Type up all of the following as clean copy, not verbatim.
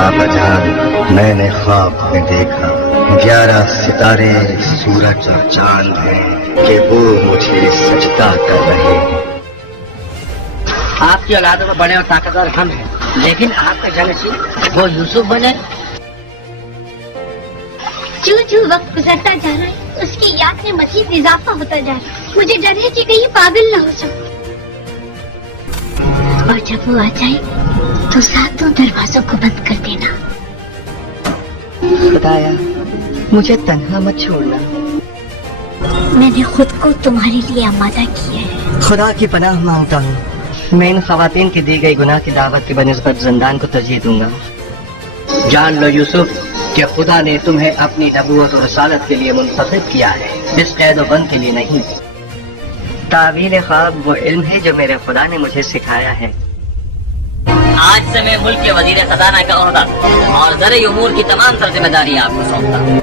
पापा जान, मैंने ख्वाब में देखा 11 सितारे, सूरज और चांद हैं कि वो मुझे सजदा कर रहे हैं। आपकी औलादों में बड़े और ताकतवर हम हैं, लेकिन आपके जनशील वो यूसुफ बने। जो जो वक्त गुजरता जा रहा है उसकी याद में मजीद इजाफा होता जा रहा है। मुझे डर है कि कहीं पागल न हो जाऊं। और जब वो आ जाए तो सातों दरवाजों को बंद कर देना। खुदाया मुझे तन्हा मत छोड़ना। मैंने खुद को तुम्हारे लिए आमादा किया है। खुदा की पनाह मांगता हूँ। मैं इन खवातीन की दी गई गुनाह की दावत की बनिस्बत जिंदान को तरजीह दूंगा। जान लो यूसुफ कि खुदा ने तुम्हें अपनी नबूवत और रसालत के लिए मुंतखब किया है, इस कैद व बंद के लिए नहीं। तावील ख्वाब वो इल्म है जो मेरे खुदा ने मुझे सिखाया है। आज से मैं मुल्क के वजीर खजाना का ओहदा और ज़र उमूर की तमाम तर जिम्मेदारी आपको सौंपता हूँ।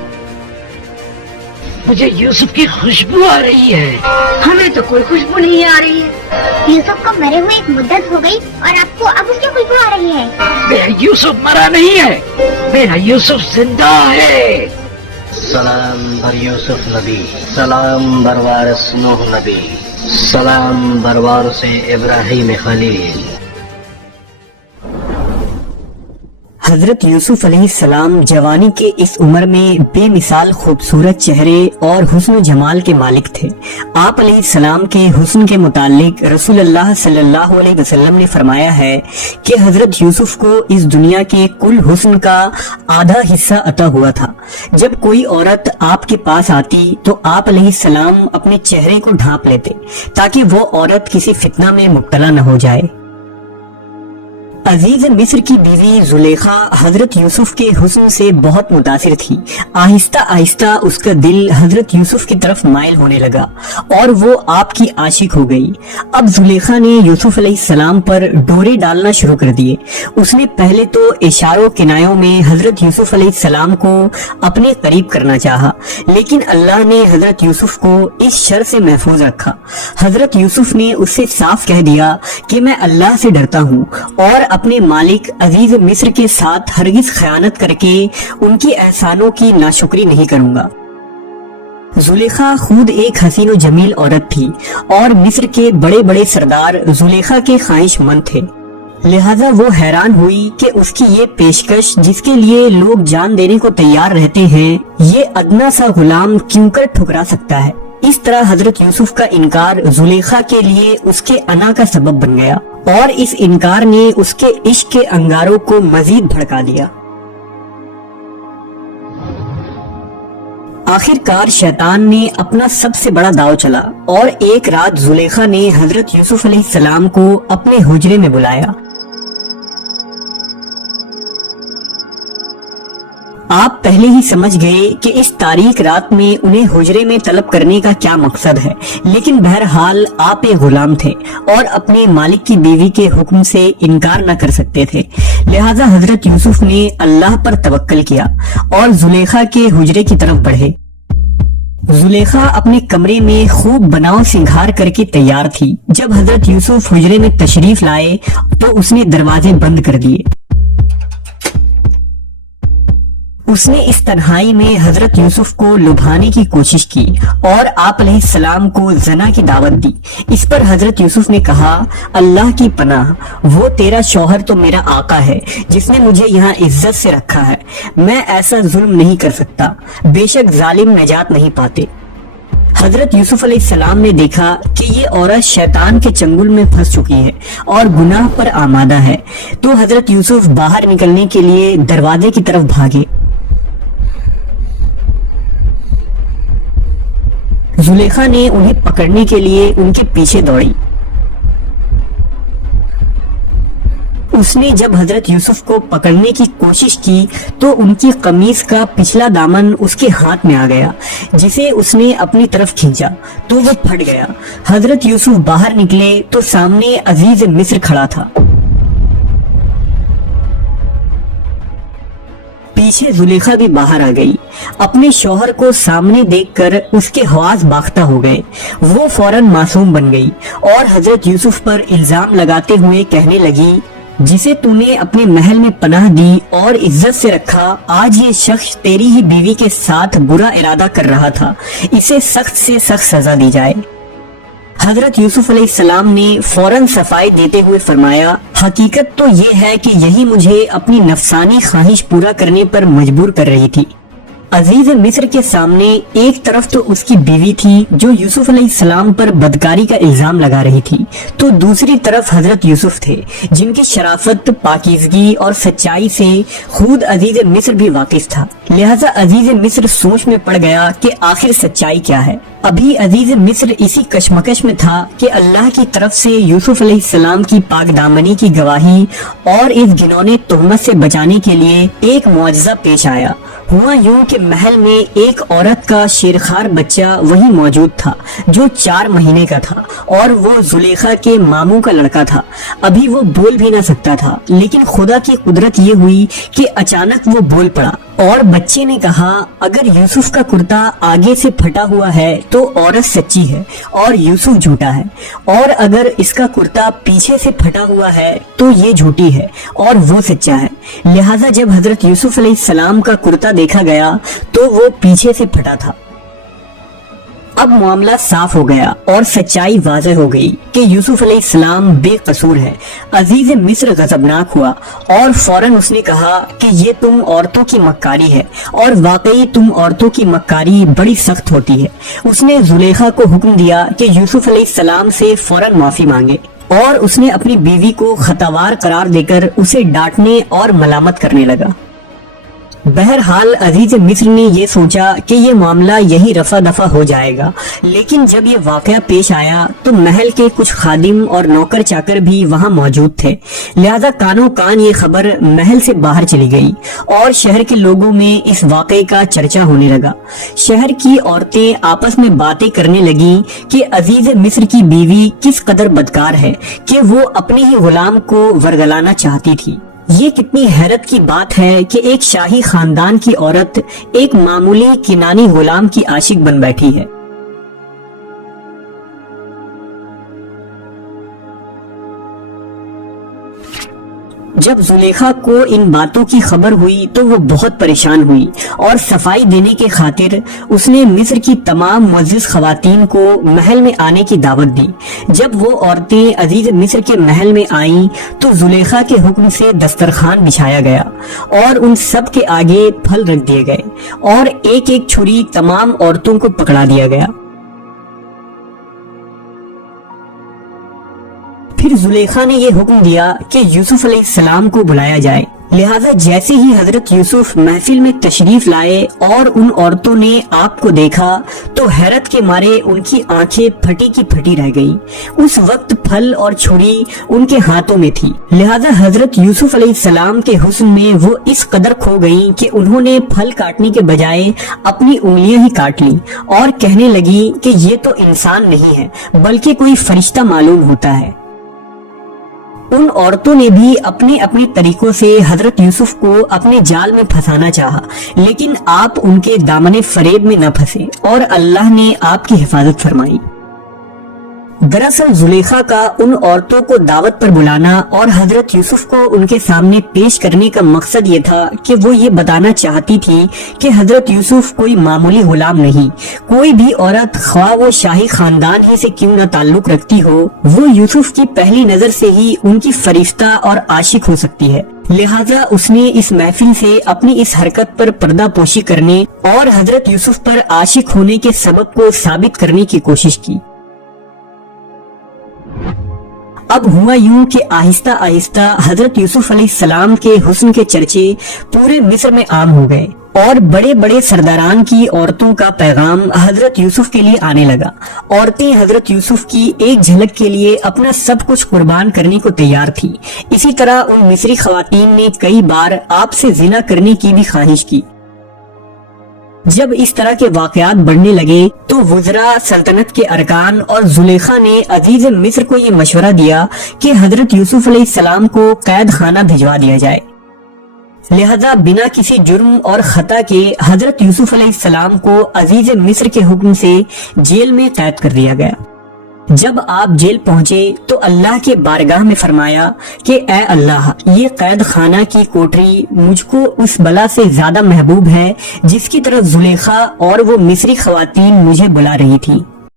मुझे यूसुफ की खुशबू आ रही है। हमें तो कोई खुशबू नहीं आ रही है। यूसुफ को मरे हुए एक मुद्दत हो गई और आपको अब उसकी खुशबू आ रही है। मेरा यूसुफ मरा नहीं है, मेरा यूसुफ जिंदा है। सलाम बर यूसुफ नबी, सलाम बर वारिस नूह नबी, सलाम बर वारिस इब्राहीम खलील। हजरत यूसुफ अलैहिस्सलाम जवानी के इस उम्र में बेमिसाल खूबसूरत चेहरे और हुस्न जमाल के मालिक थे। आप अलैहिस्सलाम के हुस्न के मुतालिक रसूलुल्लाह सल्लल्लाहु अलैहि वसल्लम ने फरमाया है कि हजरत यूसुफ को इस दुनिया के कुल हुस्न का आधा हिस्सा अता हुआ था। जब कोई औरत आपके पास आती तो आप अलैहिस्सलाम अपने चेहरे को ढांप लेते ताकि वो औरत किसी फितना में मुब्तला न हो जाए। अजीज मिस्र की बीवी जुलेखा हजरत यूसुफ के हुस्न से बहुत मुतासिर थी। आहिस्ता आहिस्ता उसका दिल हजरत यूसुफ की तरफ माइल होने लगा और वो आपकी आशिक हो गई। अब जुलेखा ने यूसुफ अलैहिस्सलाम पर डोरे डालना शुरू कर दिए। उसने पहले तो इशारों किनायों में हजरत यूसुफ अलैहिस्सलाम को अपने करीब करना चाहा, लेकिन अल्लाह ने हजरत यूसुफ को इस शर से महफूज रखा। हजरत यूसुफ ने उससे साफ कह दिया कि मैं अल्लाह से डरता हूँ और अपने मालिक अजीज मिस्र के साथ हरगिज खयानत करके उनकी एहसानों की नाशुक्री नहीं करूंगा। जुलेखा खुद एक हसीन और जमील औरत थी और मिस्र के बड़े बड़े सरदार जुलेखा के ख्वाहिशमंद थे। लिहाजा वो हैरान हुई कि उसकी ये पेशकश जिसके लिए लोग जान देने को तैयार रहते हैं, ये अदना सा गुलाम क्यों कर ठुकरा सकता है। इस तरह हजरत यूसुफ का इनकार जुलेखा के लिए उसके अना का सबब बन गया और इस इनकार ने उसके इश्क के अंगारों को मजीद भड़का दिया। आखिरकार शैतान ने अपना सबसे बड़ा दाव चला और एक रात जुलेखा ने हजरत यूसुफ अलैहिस्सलाम को अपने हुजरे में बुलाया। आप पहले ही समझ गए कि इस तारीख रात में उन्हें हुजरे में तलब करने का क्या मकसद है, लेकिन बहरहाल आप एक गुलाम थे और अपने मालिक की बीवी के हुक्म से इनकार न कर सकते थे। लिहाजा हजरत यूसुफ ने अल्लाह पर तवक्कल किया और जुलेखा के हुजरे की तरफ बढ़े। जुलेखा अपने कमरे में खूब बनाव सिंगार करके तैयार थी। जब हजरत यूसुफ हुजरे में तशरीफ लाए तो उसने दरवाजे बंद कर दिए। उसने इस तन्हाई में हजरत यूसुफ को लुभाने की कोशिश की और आप अलैहिस्सलाम को जना की दावत दी। इस पर हजरत यूसुफ ने कहा, अल्लाह की पनाह, वो तेरा शौहर तो मेरा आका है जिसने मुझे यहाँ इज्जत से रखा है। मैं ऐसा जुल्म नहीं कर सकता। बेशक जालिम नजात नहीं पाते। हजरत यूसुफ अलैहिस्सलाम ने देखा कि ये औरत शैतान के चंगुल में फंस चुकी है और गुनाह पर आमादा है, तो हजरत यूसुफ बाहर निकलने के लिए दरवाजे की तरफ भागे। जुलेखा ने उन्हें पकड़ने के लिए उनके पीछे दौड़ी। उसने जब हजरत यूसुफ को पकड़ने की कोशिश की तो उनकी कमीज का पिछला दामन उसके हाथ में आ गया, जिसे उसने अपनी तरफ खींचा तो वो फट गया। हजरत यूसुफ बाहर निकले तो सामने अजीज मिस्र खड़ा था। पीछे जुलेखा भी बाहर आ गई। अपने शौहर को सामने देखकर उसके हवास बाख्ता हो गए। वो फौरन मासूम बन गई और हजरत यूसुफ पर इल्जाम लगाते हुए कहने लगी, जिसे तूने अपने महल में पनाह दी और इज्जत से रखा, आज ये शख्स तेरी ही बीवी के साथ बुरा इरादा कर रहा था, इसे सख्त से सख्त सजा दी जाए। हजरत यूसुफ अलैहिस्सलाम ने फौरन सफाई देते हुए फरमाया, हकीकत तो ये है कि यही मुझे अपनी नफसानी ख्वाहिश पूरा करने पर मजबूर कर रही थी। अजीज मिस्र के सामने एक तरफ तो उसकी बीवी थी जो यूसुफ अलैहिस्सलाम पर बदकारी का इल्जाम लगा रही थी, तो दूसरी तरफ हजरत यूसुफ थे जिनकी शराफत, पाकीज़गी और सच्चाई से खुद अजीज मिस्र भी वाकिफ था। लिहाजा अजीज मिस्र सोच में पड़ गया कि आखिर सच्चाई क्या है। अभी अजीज मिस्र इसी कशमकश में था कि अल्लाह की तरफ से यूसुफ अलैहिस्सलाम की पाकदामनी की गवाही और इस घिनौने तोहमत से बचाने के लिए एक मुआजिज़ा पेश आया। हुआ यूं कि महल में एक औरत का शेरखार बच्चा वहीं मौजूद था जो 4 महीने का था और वो जुलेखा के मामू का लड़का था। अभी वो बोल भी ना सकता था, लेकिन खुदा की कुदरत ये हुई कि अचानक वो बोल पड़ा और बच्चे ने कहा, अगर यूसुफ का कुर्ता आगे से फटा हुआ है तो औरत सच्ची है और यूसुफ झूठा है, और अगर इसका कुर्ता पीछे से फटा हुआ है तो ये झूठी है और वो सच्चा है। लिहाजा जब हजरत यूसुफ अलैहिस्सलाम का कुर्ता देखा गया तो वो पीछे से फटा था। अब मामला साफ हो गया और सच्चाई वाज़ेह हो गई कि यूसुफ अलैहिस्सलाम बेकसूर है। अजीज मिस्र गजबनाक हुआ और फौरन उसने कहा कि ये तुम औरतों की मक्कारी है, और वाकई तुम औरतों की मक्कारी बड़ी सख्त होती है। उसने जुलेखा को हुक्म दिया कि यूसुफ अलैहिस्सलाम से फौरन माफी मांगे, और उसने अपनी बीवी को खतावार करार देकर उसे डांटने और मलामत करने लगा। बहरहाल अजीज मिस्र ने ये सोचा कि ये मामला यही रफा दफा हो जाएगा, लेकिन जब ये वाकया पेश आया तो महल के कुछ खादिम और नौकर चाकर भी वहाँ मौजूद थे। लिहाजा कानों कान ये खबर महल से बाहर चली गई और शहर के लोगों में इस वाकये का चर्चा होने लगा। शहर की औरतें आपस में बातें करने लगी कि अजीज मिस्र की बीवी किस कदर बदकार है कि वो अपने ही गुलाम को वरगलाना चाहती थी। ये कितनी हैरत की बात है कि एक शाही खानदान की औरत एक मामूली किनानी गुलाम की आशिक बन बैठी है। जब जुलेखा को इन बातों की खबर हुई तो वो बहुत परेशान हुई और सफाई देने के खातिर उसने मिस्र की तमाम मुअज़्ज़िज़ खवातीन को महल में आने की दावत दी। जब वो औरतें अजीज मिस्र के महल में आईं तो जुलेखा के हुक्म से दस्तरखान बिछाया गया और उन सब के आगे फल रख दिए गए और एक एक छुरी तमाम औरतों को पकड़ा दिया गया। फिर जुलेखा ने यह हुक्म दिया कि यूसुफ अलैहिस्सलाम को बुलाया जाए। लिहाजा जैसे ही हजरत यूसुफ महफिल में तशरीफ लाए और उन औरतों ने आपको देखा तो हैरत के मारे उनकी आंखें फटी की फटी रह गईं। उस वक्त फल और छुरी उनके हाथों में थी। लिहाजा हजरत यूसुफ अलैहिस्सलाम के हुस्न में वो इस कदर खो गईं कि उन्होंने फल काटने के बजाय अपनी उंगलियां ही काट ली और कहने लगी कि ये तो इंसान नहीं है बल्कि कोई फरिश्ता मालूम होता है। उन औरतों ने भी अपने अपने तरीकों से हजरत यूसुफ को अपने जाल में फंसाना चाहा, लेकिन आप उनके दामने फरेब में न फंसे और अल्लाह ने आपकी हिफाजत फरमाई। दरअसल जुलेखा का उन औरतों को दावत पर बुलाना और हजरत यूसुफ को उनके सामने पेश करने का मकसद ये था कि वो ये बताना चाहती थी कि हजरत यूसुफ कोई मामूली गुलाम नहीं। कोई भी औरत ख्वाह वो शाही खानदान ही से क्यों न ताल्लुक रखती हो, वो यूसुफ की पहली नजर से ही उनकी फरिश्ता और आशिक हो सकती है। लिहाजा उसने इस महफिल से अपनी इस हरकत पर पर्दा पोशी करने और हजरत यूसुफ पर आशिक होने के सबब को साबित करने की कोशिश की। अब हुआ यूं कि आहिस्ता आहिस्ता हजरत यूसुफ अलैहिस्सलाम के हुस्न के चर्चे पूरे मिस्र में आम हो गए और बड़े बड़े सरदारान की औरतों का पैगाम हजरत यूसुफ के लिए आने लगा। औरतें हजरत यूसुफ की एक झलक के लिए अपना सब कुछ कुर्बान करने को तैयार थी। इसी तरह उन मिस्री खवातीन ने कई बार आपसे जिना करने की भी ख्वाहिश की। जब इस तरह के वाकयात बढ़ने लगे तो वुज़रा, सल्तनत के अरकान और जुलेखा ने अजीज मिस्र को ये मशवरा दिया कि हजरत यूसुफ अलैहिस्सलाम को कैद खाना भिजवा दिया जाए। लिहाजा बिना किसी जुर्म और खता के हजरत यूसुफ अलैहिस्सलाम को अजीज मिस्र के हुक्म से जेल में कैद कर दिया गया। جب آپ جیل پہنچے تو اللہ کے بارگاہ میں فرمایا کہ اے اللہ، یہ قید خانہ کی کوٹری مجھ کو اس بلا سے زیادہ محبوب ہے جس کی طرف زلیخا اور وہ مصری خواتین مجھے بلا رہی تھی۔